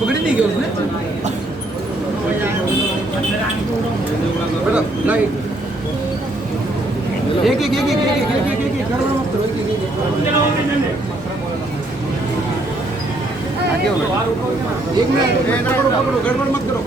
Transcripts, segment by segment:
पकड़ी नहीं क्या उसने? एक एक एक एक एक एक एक एक गड़बड़ मत करो, एक एक एक मिनट पकड़ो पकड़ो, गड़बड़ मत करो।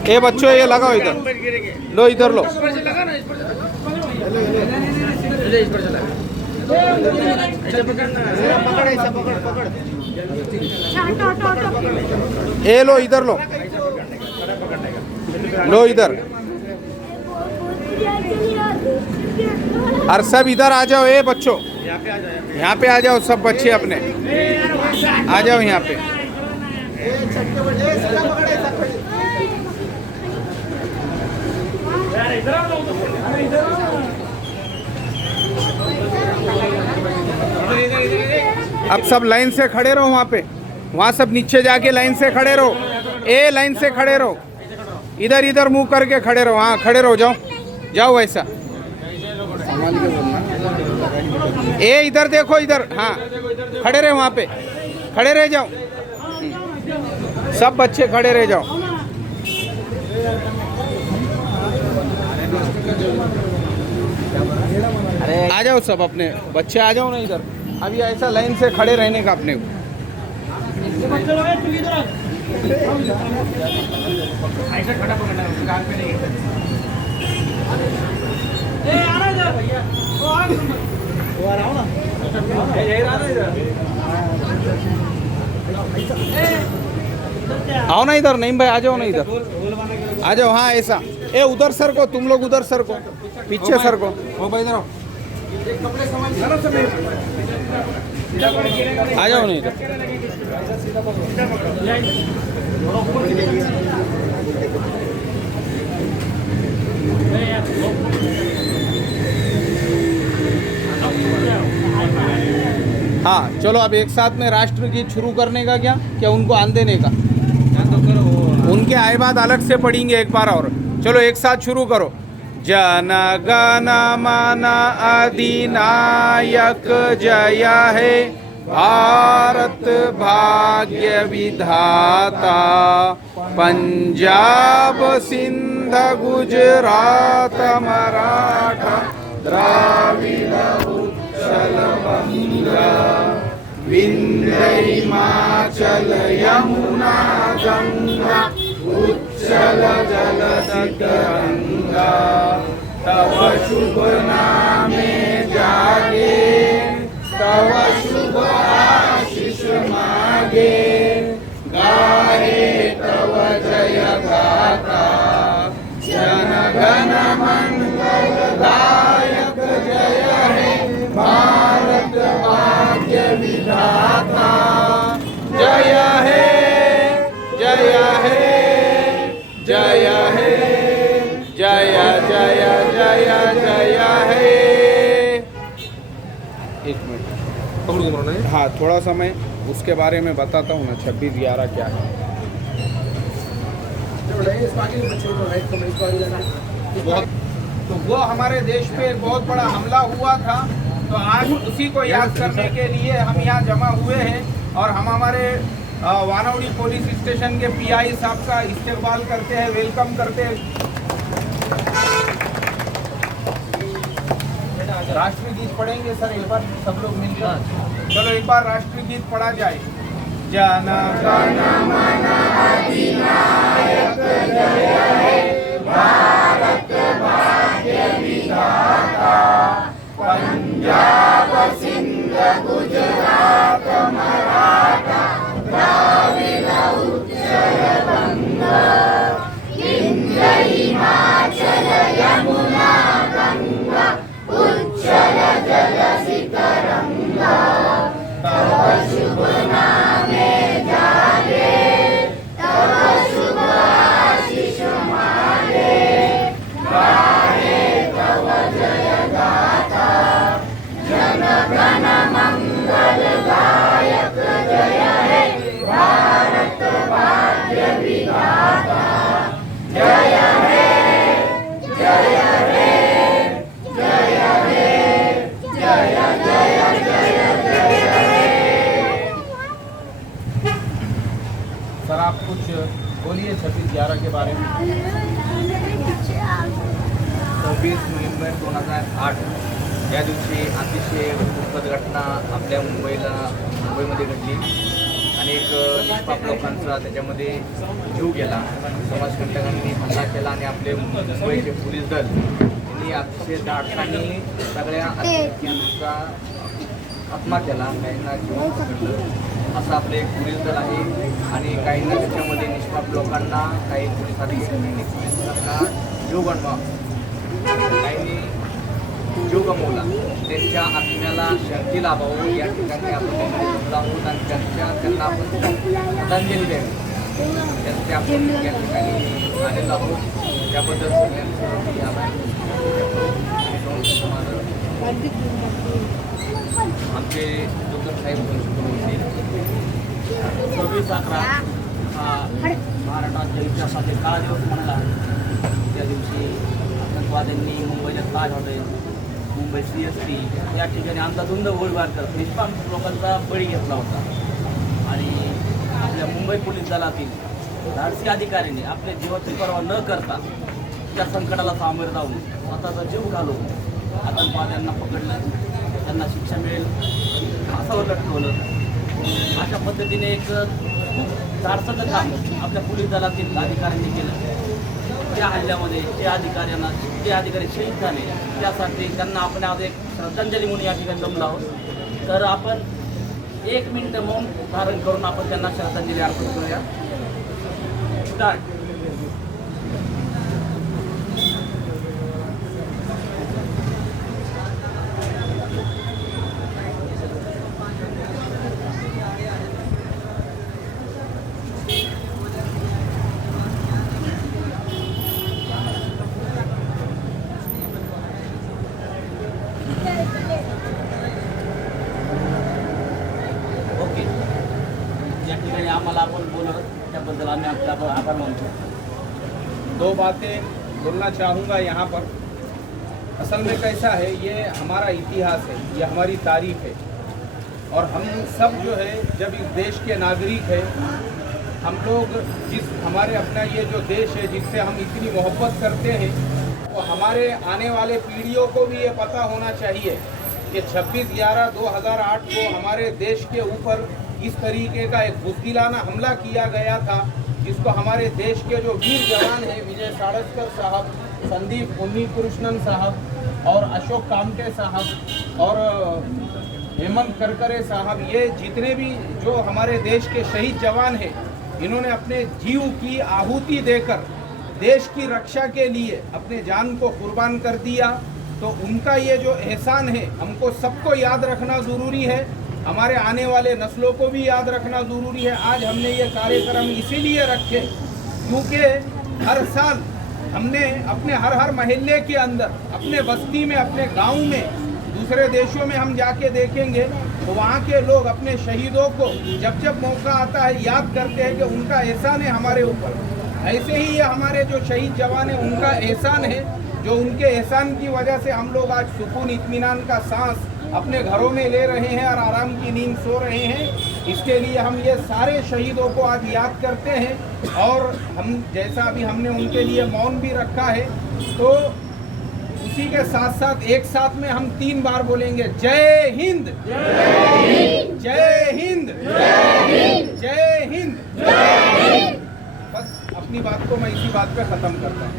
26 नोव्हेंबर 2008 या दिवशी अतिशय दुःखद घटना आपल्या मुंबईमध्ये घडली. अनेक निष्पाप लोकांचा त्याच्यामध्ये जीव गेला. समाजकंटकांनी हल्ला केला आणि आपले मुंबईचे पोलीस दल यांनी अतिशय धाडसाने सगळ्या अतिरेक्यांचा आत्मा केला. काहींना जीवन पकडलं असं आपले एक पोलीस दल आहे. आणि काहींना त्याच्यामध्ये निष्पाप लोकांना, काही पोलीस अधिकाऱ्यांनी पोलिसांना जीव गमवा, काहींनी जीव गमवला. त्यांच्या आत्म्याला शांती लाभावं या ठिकाणी आपण जमलो आहोत आणि त्यांना आपण श्रद्धांजली द्यावी त्यासाठी आपण या ठिकाणी आलेलो आहोत. त्याबद्दल सगळ्यांचं मी आभार आमचे डॉक्टर साहेब होतील. 26/11 हा महाराष्ट्राच्या इतिहासातील काळा दिवस म्हणला. त्या दिवशी आतंकवाद्यांनी मुंबईला ताज हॉटेल, मुंबई CST या ठिकाणी अंधाधुंद गोळीबार करत निष्पाप लोकांचा बळी घेतला होता. आणि आपल्या मुंबई पोलीस दलातील धाडसी अधिकाऱ्यांनी आपल्या जीवाची पर्वा न करता त्या संकटाला सामोरे जाऊन स्वतःचा जीव घालून आतंकवाद्यांना पकडलं, त्यांना शिक्षा मिळेल असं लटकवलं. अशा पद्धतीने एक खूप धाडसाचं काम आपल्या पोलीस दलातील अधिकाऱ्यांनी केलं. त्या हल्ल्यामध्ये जे अधिकारी शहीद झाले त्यासाठी त्यांना आपण आज एक श्रद्धांजली म्हणून या ठिकाणी जमलो आहोत. तर आपण 1 मिनिट मौन धारण करून आपण त्यांना श्रद्धांजली अर्पण करूया. स्टार्ट. ओके, या ठिकाणी आम्हाला आपण बोलत त्याबद्दल आम्ही आपला आभार मानतो. 2 बातें बोलना चाहूँगा यहाँ पर. असल में कैसा है, ये हमारा इतिहास है, ये हमारी तारीख है. और हम सब जो है जब इस देश के नागरिक है, हम लोग हमारे अपना ये जो देश है जिससे हम इतनी मोहब्बत करते हैं, वो हमारे आने वाले पीढ़ियों को भी ये पता होना चाहिए कि 26/11/2008 को हमारे देश के ऊपर इस तरीके का एक बुज़दिलाना हमला किया गया था, जिसको हमारे देश के जो वीर जवान हैं, विजय सावरकर साहब, संदीप उन्नीकृष्णन साहब और अशोक कामटे साहब और हेमंत करकरे साहब, ये जितने भी जो हमारे देश के शहीद जवान हैं, इन्होंने अपने जीव की आहुति देकर देश की रक्षा के लिए अपने जान को कुर्बान कर दिया. तो उनका ये जो एहसान है हमको सबको याद रखना ज़रूरी है. हमारे आने वाले नस्लों को भी याद रखना ज़रूरी है. आज हमने ये कार्यक्रम इसीलिए रखे क्योंकि हर साल हमने अपने हर महल्ले के अंदर, अपने बस्ती में, अपने गांव में, दूसरे देशों में हम जाके देखेंगे तो वहाँ के लोग अपने शहीदों को जब जब मौका आता है याद करते हैं कि उनका एहसान है हमारे ऊपर. ऐसे ही ये हमारे जो शहीद जवान हैं उनका एहसान है, जो उनके एहसान की वजह से हम लोग आज सुकून इत्मीनान का सांस अपने घरों में ले रहे हैं और आराम की नींद सो रहे हैं. इसके लिए हम ये सारे शहीदों को आज याद करते हैं. और हम जैसा अभी हमने उनके लिए मौन भी रखा है, तो उसी के साथ साथ एक साथ में हम 3 बार बोलेंगे जय हिंद, जय हिंद, जय हिंद. बस अपनी बात को मैं इसी बात पे ख़त्म करता हूँ.